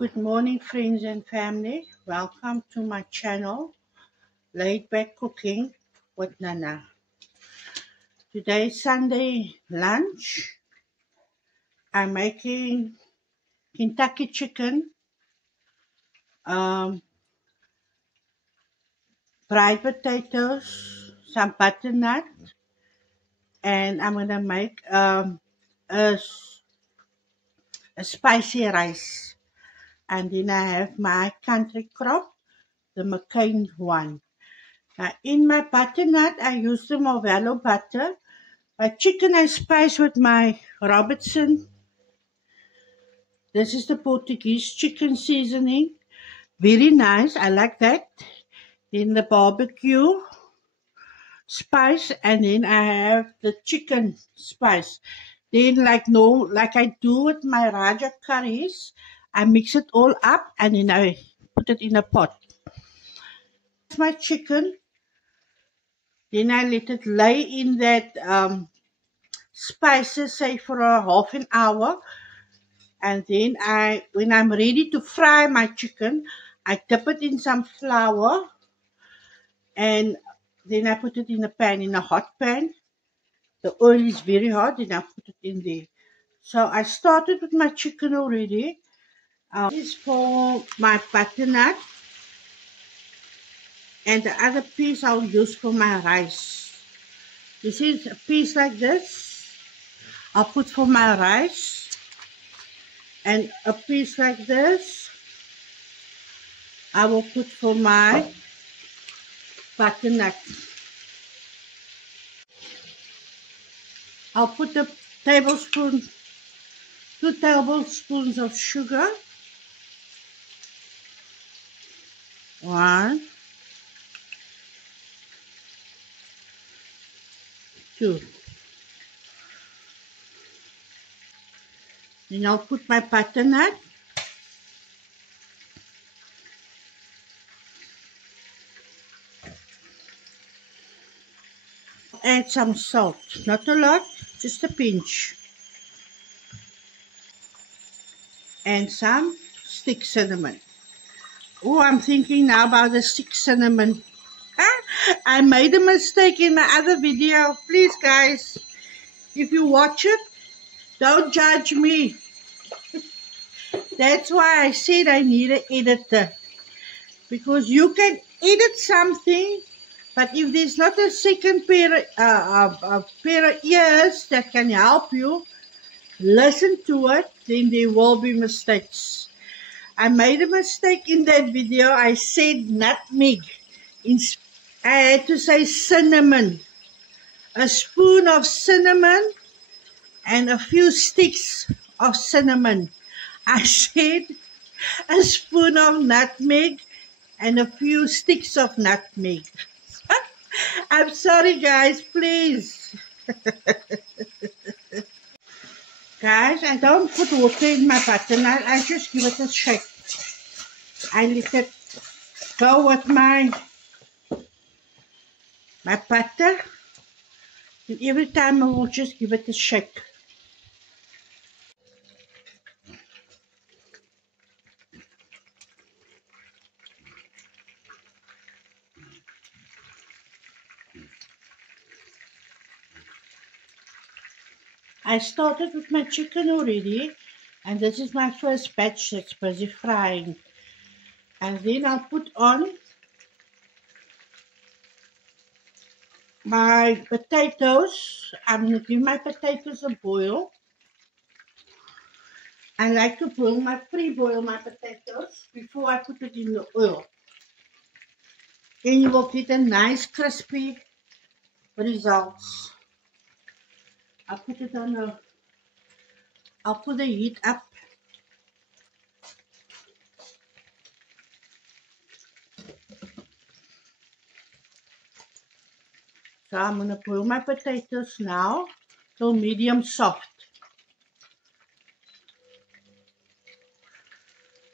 Good morning, friends and family. Welcome to my channel, Laid Back Cooking with Nana. Today's Sunday lunch. I'm making Kentucky chicken, um, fried potatoes, some butternut, and I'm gonna make a spicy rice. And then I have my country crop, the McCain one. Now, in my butternut, I use the Morvello butter. My chicken I spice with my Robertson. This is the Portuguese chicken seasoning. Very nice. I like that. Then the barbecue spice, and then I have the chicken spice. Then like I do with my Raja curries, I mix it all up and then I put it in a pot. My chicken. Then I let it lay in that spices, say for a half an hour. And then when I'm ready to fry my chicken, I dip it in some flour and then I put it in a pan, in a hot pan. The oil is very hot, then I put it in there. So I started with my chicken already. This is for my butternut. And the other piece I'll use for my rice. This is a piece like this. I'll put for my rice. And a piece like this I will put for my butternut. I'll put a tablespoon, 2 tablespoons of sugar. 1, 2. Then I'll put my butternut. Add some salt, not a lot, just a pinch. And some stick cinnamon. Oh, I'm thinking now about the stick cinnamon. I made a mistake in my other video. Please, guys, if you watch it, don't judge me. That's why I said I need an editor. Because you can edit something, but if there's not a second pair of ears that can help you listen to it, then there will be mistakes. I made a mistake in that video. I said nutmeg. I had to say cinnamon. A spoon of cinnamon and a few sticks of cinnamon. I said a spoon of nutmeg and a few sticks of nutmeg. I'm sorry, guys, please. Guys, I don't put water in my butternut. I just give it a shake. I let it go with my butter. And every time I will just give it a shake. I started with my chicken already, and this is my first batch that's busy frying. And then I'll put on my potatoes. I'm going to give my potatoes a boil. I like to pre-boil my potatoes before I put it in the oil. Then you will get a nice crispy results. I'll put the heat up. So I'm going to boil my potatoes now till medium soft.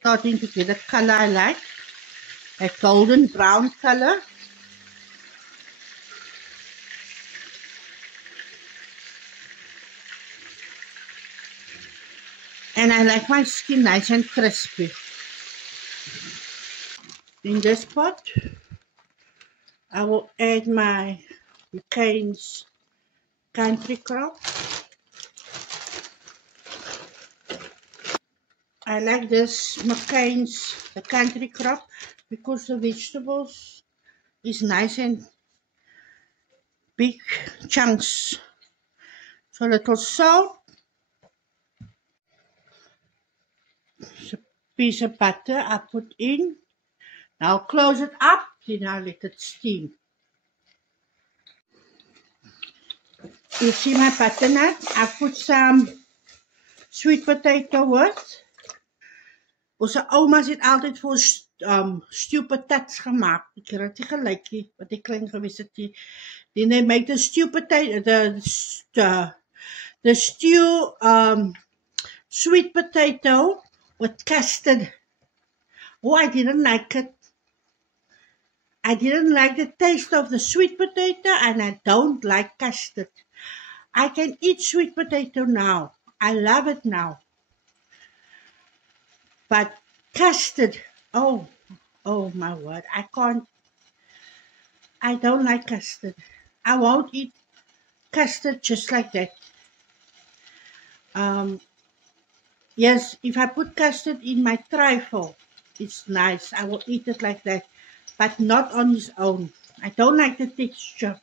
Starting to get a color I like, a golden brown color. And I like my skin nice and crispy. In this pot, I will add my McCain's Country Crop. I like this McCain's the Country Crop because the vegetables is nice and big chunks. So little salt, a piece of butter I put in. Now close it up, then I let it steam. You see my butternut? I put some sweet potato with. Onze oma's het altyd vir ons stew patats gemaak. Ek het dit gelykie wat ek klein gewees het. Then they make the stew potato, the stew sweet potato with custard. Oh, I didn't like it. I didn't like the taste of the sweet potato and I don't like custard. I can eat sweet potato now. I love it now. But custard, oh my word, I don't like custard. I won't eat custard just like that. Yes, if I put custard in my trifle, it's nice. I will eat it like that, but not on its own. I don't like the texture.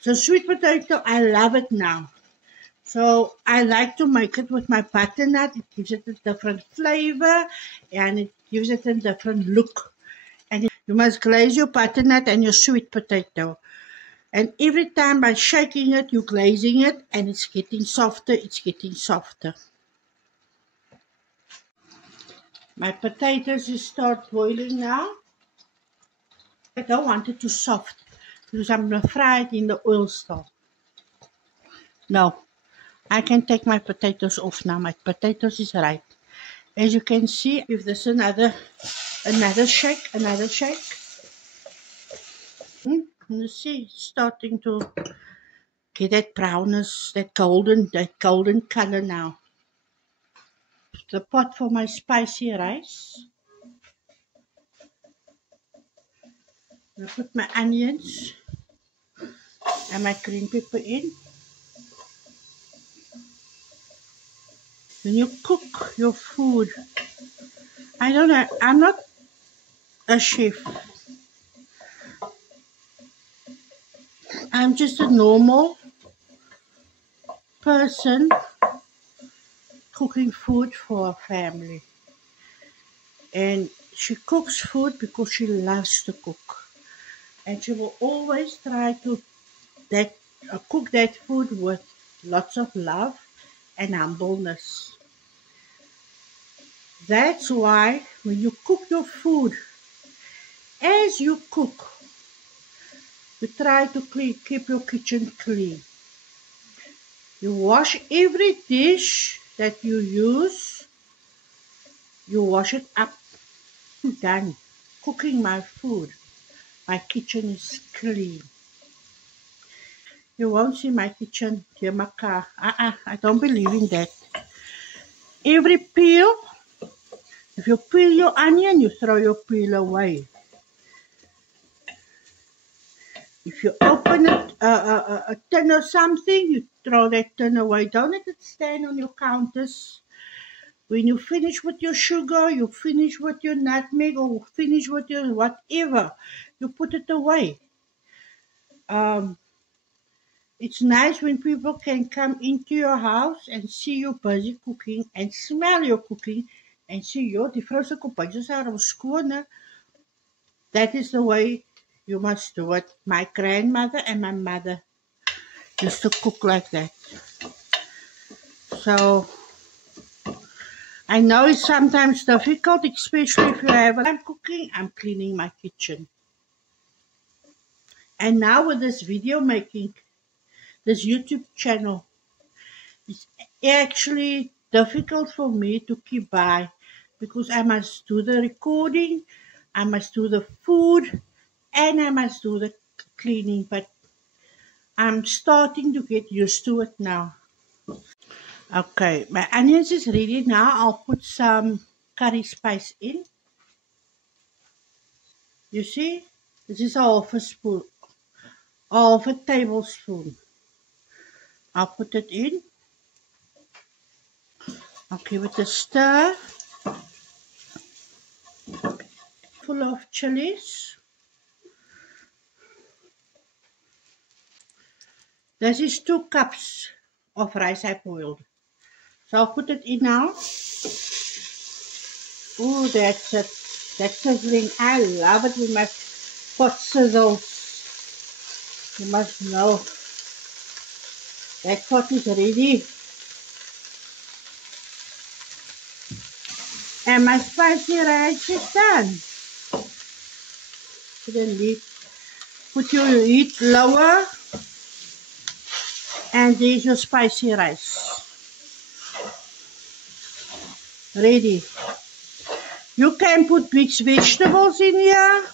So sweet potato, I love it now. So I like to make it with my butternut. It gives it a different flavor and it gives it a different look. And you must glaze your butternut and your sweet potato. And every time by shaking it, you're glazing it and it's getting softer, it's getting softer. My potatoes start boiling now. I don't want it too soft because I'm going to fry it in the oil still. No. I can take my potatoes off now. My potatoes is ripe. As you can see, give this another shake. You see, it's starting to get that brownness, that golden color now. The pot for my spicy rice. I put my onions and my green pepper in. When you cook your food, I don't know, I'm not a chef. I'm just a normal person cooking food for a family. And she cooks food because she loves to cook. And she will always try to cook that food with lots of love and humbleness. That's why when you cook your food, as you cook, you try to keep your kitchen clean. You wash every dish that you use, you wash it up. I'm done cooking my food. My kitchen is clean. You won't see my kitchen, dear Maka. I don't believe in that. Every peel, if you peel your onion, you throw your peel away. If you open a tin or something, you throw that tin away. Don't let it stand on your counters. When you finish with your sugar, you finish with your nutmeg, or finish with your whatever, you put it away. It's nice when people can come into your house and see you busy cooking and smell your cooking and see your die vrou se kombuis are skoon. That is the way you must do it. My grandmother and my mother used to cook like that. So I know it's sometimes difficult, especially if you have I'm cooking, I'm cleaning my kitchen. And now with this video making, this YouTube channel, it's actually difficult for me to keep by because I must do the recording, I must do the food, and I must do the cleaning, but I'm starting to get used to it now. Okay, my onions is ready now. I'll put some curry spice in. You see, this is half a spoon, half a tablespoon. I'll put it in. I'll give it a stir. Full of chilies. This is 2 cups of rice I boiled. So I'll put it in now. Oh, that's it. That's sizzling. I love it when my pot sizzles. You must know. That pot is ready. And my spicy rice is done. Put the lid. Put your heat lower. And there's your spicy rice. Ready. You can put mixed vegetables in here.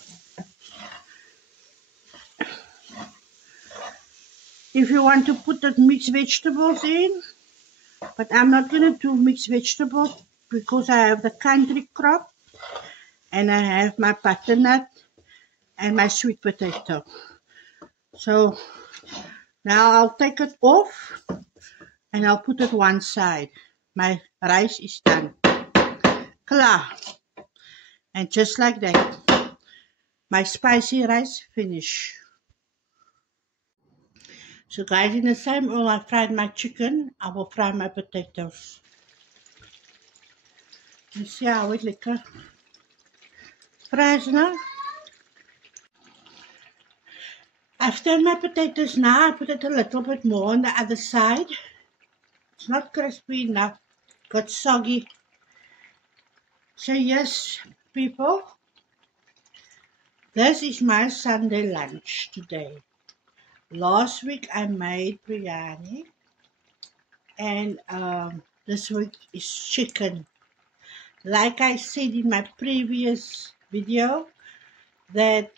If you want to put the mixed vegetables in. But I'm not going to do mixed vegetables because I have the country crop. And I have my butternut and my sweet potato. So now I'll take it off and I'll put it one side. My rice is done. Klaar. And just like that, my spicy rice finished. So guys, in the same oil I fried my chicken, I will fry my potatoes. You see how it lekker fries now? I've turned my potatoes now. I put it a little bit more on the other side. It's not crispy enough. Got soggy. So yes, people, this is my Sunday lunch today. Last week I made biryani. And this week is chicken. Like I said in my previous video, that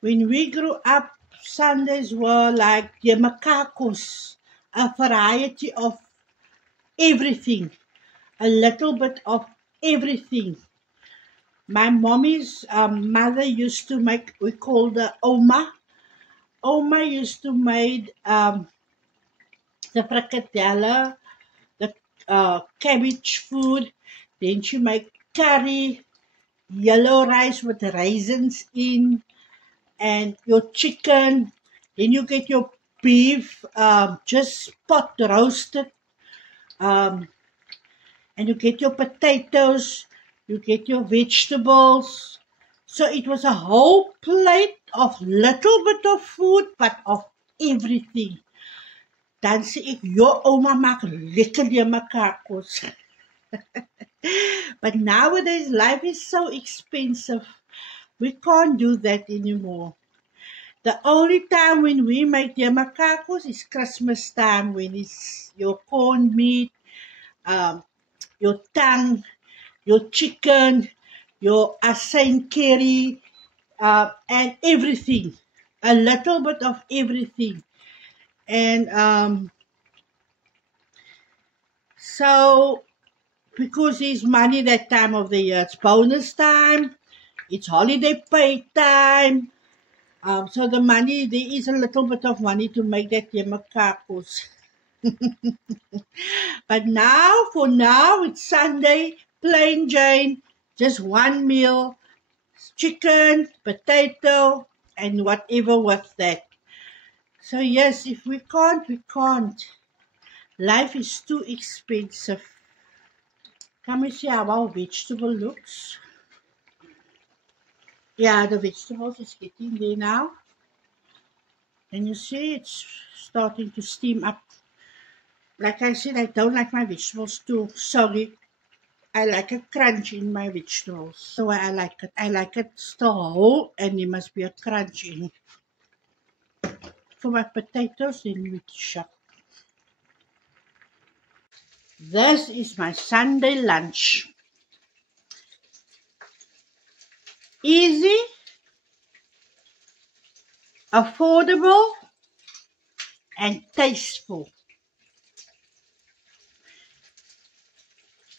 when we grew up, Sundays were like the macacos, a variety of everything, a little bit of everything. My mommy's mother used to make, we called the oma. Oma used to make the frikadelle, the cabbage food, then she make curry, yellow rice with raisins in, and your chicken, then you get your beef, just pot roasted, and you get your potatoes, you get your vegetables. So it was a whole plate of little bit of food, but of everything. Dan sê ek, jou oma maak lekker die makakos. But nowadays, life is so expensive. We can't do that anymore. The only time when we make the macacos is Christmas time, when it's your corned meat, your tongue, your chicken, your asyn curry, and everything. A little bit of everything. And so, because there's money that time of the year, it's bonus time, it's holiday pay time. So the money, there is a little bit of money to make that yemakakos. But now, for now, it's Sunday, plain Jane, just one meal, chicken, potato, and whatever with that. So yes, if we can't, we can't. Life is too expensive. Come and see how our vegetable looks. Yeah, the vegetables is getting there now. And you see it's starting to steam up. Like I said, I don't like my vegetables too soggy. I like a crunch in my vegetables. So why I like it. I like it still whole and there must be a crunch in it. For my potatoes, then you chop. This is my Sunday lunch. Easy, affordable, and tasteful.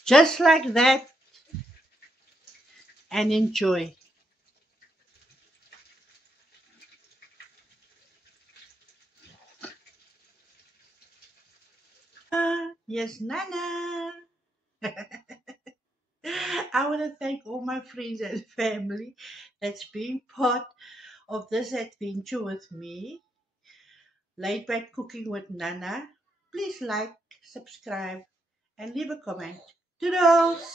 Just like that, and enjoy. Yes, Nana. I want to thank all my friends and family that's been part of this adventure with me. Late Back Cooking with Nana. Please like, subscribe, and leave a comment. Toodles!